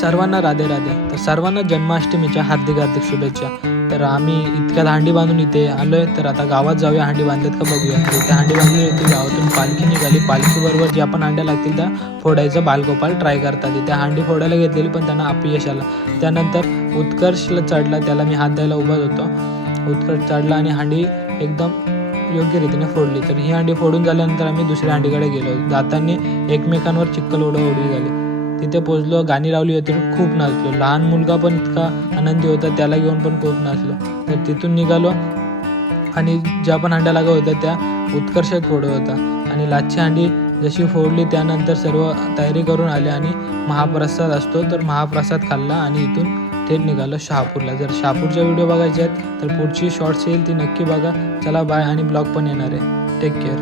सर्वांना राधे राधे. तर सर्वांना जन्माष्टमीच्या हार्दिक हार्दिक शुभेच्छा. तर आम्ही इतक्यात हांडी बांधून इथे आलोय. तर आता गावात जाऊया, हांडी बांधलेत का बघूया. तर इथे हांडी बांधली होती, गावातून पालखी निघाली. पालखीबरोबर ज्या पण हांड्या लागतील त्या फोडायचं बालगोपाल ट्राय करतात. इथे हांडी फोडायला घेतलेली पण त्यांना अपयश आला. त्यानंतर उत्कर्षला चढला, त्याला मी हात द्यायला उभाच होतो. उत्कर्ष चढला आणि हांडी एकदम योग्य रीतीने फोडली. तर ही हांडी फोडून झाल्यानंतर आम्ही दुसऱ्या हांडीकडे गेलो. जाताना एकमेकांवर चिक्कल उडवडी झाली. तिथे पोचलो, गाणी लावली होती, खूप नाचलो. लहान मुलगा पण इतका आनंदी होता, त्याला घेऊन पण खूप नाचलो. तर तिथून निघालो आणि ज्या पण हांड्या लागत होत्या त्या उत्कर्षात फोडत होता. आणि लाचची हांडी जशी फोडली त्यानंतर सर्व तयारी करून आले आणि महाप्रसाद असतो तर महाप्रसाद खाल्ला आणि इथून थेट निघालो शहापूरला. जर शहापूरच्या व्हिडिओ बघायचे आहेत तर पुढची शॉर्ट्स येईल ती नक्की बघा. चला बाय. आणि ब्लॉग पण येणार आहे. Take care.